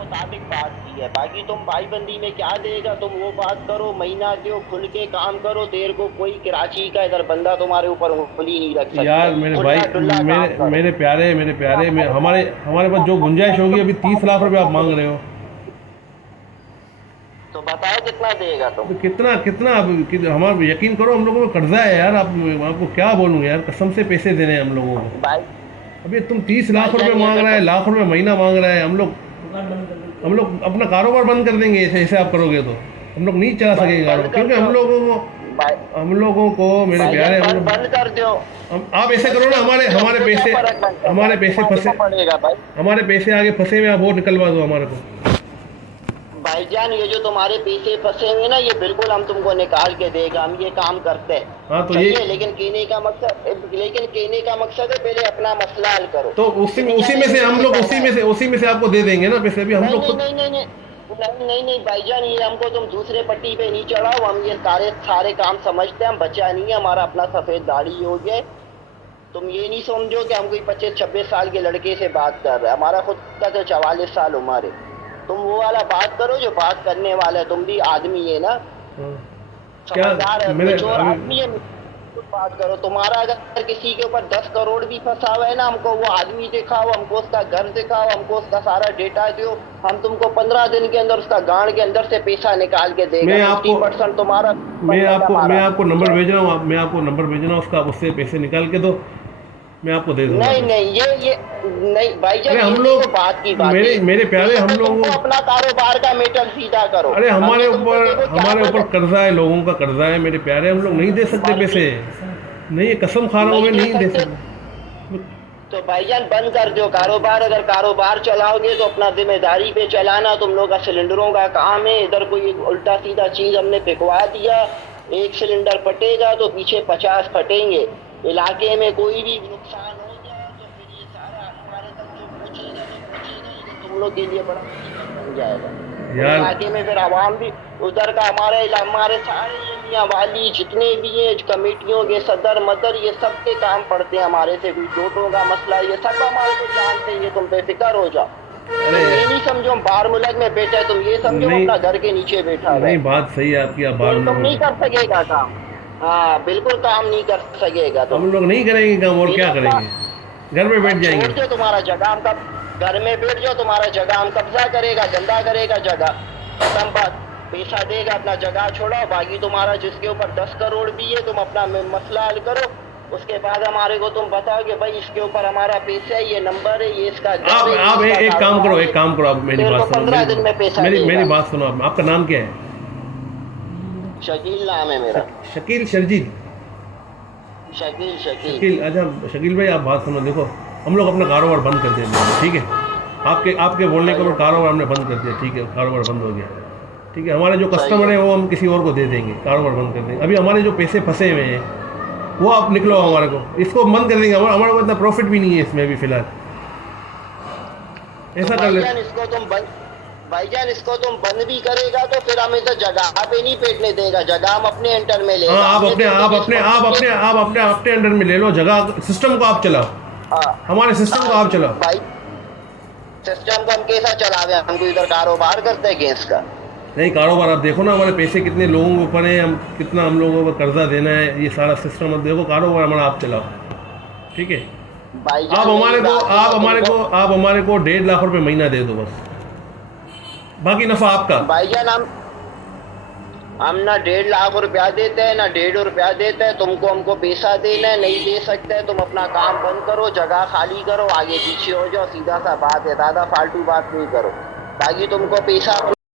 मुताबिक बात की है, बाकी तुम भाई बंदी में क्या देगा, तुम वो बात करो, महीना दो, खुल के काम करो, तेरे को कोई कराची का इधर बंदा तुम्हारे ऊपर उंगली नहीं रख सकता यार है, मेरे भाई, खुला डुल्ला मेरे काम करो। मेरे ये प्यारे में हमारे हमारे साथ हमारे पास जो गुंजाइश होगी, अभी 30 लाख रुपए आप मांग रहे हो। तो बताओ कितना देगा तुम। तो कितना कितना हमारा यकीन करो, हम लोगों को कर्जा है यार। आपको क्या बोलूँ यार, कसम से पैसे देने हैं हम लोगों को। भाई अभी तुम 30 लाख रुपए भाईजान ये मांग रहा है, देखो, लाख रुपए महीना मांग रहा है। हम लोग अपना कारोबार बंद कर देंगे ऐसे ऐसे आप करोगे तो। हम लोग नहीं चला बंद सकेंगे बंद कारोबार, कर क्योंकि दो भाई। हम लोगों को मेरे भाईजान प्यारे, बंद बंद कर दो, आप ऐसे बंद करो ना, कर हमारे दो, हमारे हमको क्या पैसे फर्क पड़ता है, हमारे भाई पैसे तुम्हारे फंसे को पड़ेगा भाई। हमारे पैसे आगे फंसे हुए, आप वो निकलवा दो हमारे को। भाईजान ये जो तुम्हारे पैसे फंसे हुए ना, ये बिल्कुल हम तुमको निकाल के देगा, हम ये काम करते हैं। हाँ तो ये, सही है, लेकिन कहने का मकसद है पहले अपना मसला हल करो। तो इतनी उसी में से हम नहीं लोग करना है। उसी में से आपको दे देंगे ना पैसे। अभी हम नहीं लोग नहीं खुद। नहीं नहीं नहीं नहीं नहीं नहीं भाईजान, ये हमको तुम दूसरे पट्टी पे नहीं चढ़ाओ, हम ये सारे सारे काम समझते हैं, हम बचा नहीं है, हमारा अपना सफेद दाढ़ी हो गया। तुम ये नहीं समझो कि हम कोई 25-26 साल के लड़के से बात कर रहे हैं, हमारा खुद का तो 44 साल उम्र है। तुम वो वाला बात करो जो बात करने वाला है, तुम भी आदमी है ना, हाँ, क्या समझदार है, मेरे मेच्योर अभी आदमी है। कुछ बात करो, तुम्हारा अगर किसी के ऊपर 10 करोड़ भी फंसा हुआ है ना, हमको वो आदमी दिखाओ, हमको उसका घर दिखाओ, हमको उसका सारा डेटा दो, हम तुमको 15 दिन के अंदर उसका गांड के अंदर से पैसा निकाल के देगा। मैं आपको 50% तुम्हारा, 50% मैं हमारा। आपको नंबर भेज रहा हूँ। मैं आपको नंबर भेज रहा हूँ उसका, उससे पैसे निकाल के दो, मैं आपको दे दूंगा नहीं पैसे। नहीं, ये नहीं भाईजान, अरे ये हम देखो लोग, बात की बात है। मेरे प्यारे, हम पहले तो लोगों, तुमको अपना कारोबार का मेटर सीधा करो। अरे हमने तुमको देखो क्या हमारे ऊपर बोला, कर्जा है, लोगों का कर्जा है मेरे प्यारे, हम लोग नहीं दे सकते मर्जी पैसे। नहीं, कसम खा रहा हूँ, मैं नहीं दे नहीं दे सकते सकता। तो भाईजान बंद कर दो कारोबार। अगर कारोबार चलाओगे तो अपना जिम्मेदारी पे चलाना, तुम लोग का सिलेंडरों का काम है, इधर कोई उल्टा सीधा चीज हमने फेंकवा दिया, एक सिलेंडर फटेगा तो पीछे 50 फटेंगे। इलाके में कोई भी नुकसान हो गया तो फिर ये सारा हमारे तक जो पहुंचेगा तो पहुंचेगा, ये तो तुम लोग के लिए बड़ा मुसीबत बन जाएगा। और यार इलाके में फिर आवाम भी उधर का, हमारे सारे ये मियाँ वाली जितने भी हैं, कमेटियों के सदर मदर, ये सब के काम पड़ते हैं हमारे से, भी वोटों का मसला, ये सब हमारे को जानते हैं, ये तुम बेफिक्र हो जाओ। अरे तुम ये नहीं समझो हम बाहर मुल्क में बैठा है, तुम ये समझो हम नहीं, अपना घर के नीचे बैठा हुआ है। नहीं बात सही है आपकी, आप बाहर फिर में तुम लोग नहीं कर सकेगा काम। हाँ बिल्कुल काम नहीं कर सकेगा तुम। हम लोग नहीं करेंगे काम, और पहले क्या अपना, करेंगे, घर में बैठ हम जाएंगे। छोड़ दो तुम्हारा जगह, हम कब घर में बैठ जाओ, तुम्हारा जगह हम कब्जा करेगा, गंदा करेगा जगह, खत्म बात। पैसा देगा, अपना जगह छोड़ाओ, बाकी तुम्हारा जिसके ऊपर 10 करोड़ भी है तुम अपना मसला हल करो। उसके बाद हमारे को तुम बताओ कि भाई इसके ऊपर हमारा पैसा है, ये नंबर है, ये इसका घर है, ये आप इसका एक काम करो, कारोबार है, एक काम करो, आप मेरी तेरे बात को सुनो, 15 दिन में पैसा मेरी देगा। बात सुनो। आप, आपका नाम क्या है? शकील नाम है मेरा। शकील शर्जील? शकील शकील। शकील, अच्छा शकील भाई, आप बात सुनो, देखो हम लोग अपना कारोबार बंद कर देंगे, ठीक है? आपके बोलने के ऊपर कारोबार हमने बंद कर दिया, ठीक है? कारोबार बंद हो गया, ठीक है? हमारे जो सही कस्टमर है। है वो हम किसी और को दे देंगे, कारोबार बंद कर देंगे। अभी हमारे जो पैसे फंसे हुए हैं वो आप निकलो हमारे को, इसको बंद कर देंगे। हमारे को इतना प्रॉफिट भी नहीं है इसमें अभी फिलहाल, तो ऐसा कर ले। भाईजान इसको तुम बंद भी करेगा तो फिर हम इधर जगह पे नहीं बैठने देगा, जगह हम अपने अंडर में हाँ, लेगा। अपने अंडर में ले लो जगह, सिस्टम को आप चलाओ, हाँ हमारे सिस्टम को आप चलाओ। भाई, सिस्टम को हम कैसा चलावे, हम तो इधर कारोबार करते हैं गैस का। नहीं, कारोबार आप देखो ना, हमारे पैसे कितने लोगों के ऊपर हैं, हम कितना हम लोगों को कर्जा देना है, ये सारा सिस्टम आप देखो। कारोबार हमारा आप चलाओ, ठीक है? भाईजान आप मेरी बात सुनो, आप हमारे को 1.5 लाख रुपए महीना दे दो बस, बाकी नफा आपका। भाईजान हम ना 1.5 लाख रुपया देते हैं, ना 1.5 रुपया देते हैं तुमको, हमको पैसा देना है, नहीं दे सकते। तुम अपना काम बंद करो, जगह खाली करो, आगे पीछे हो जाओ, सीधा सा बात है, ज्यादा फालतू बात नहीं करो, ताकि तुमको पैसा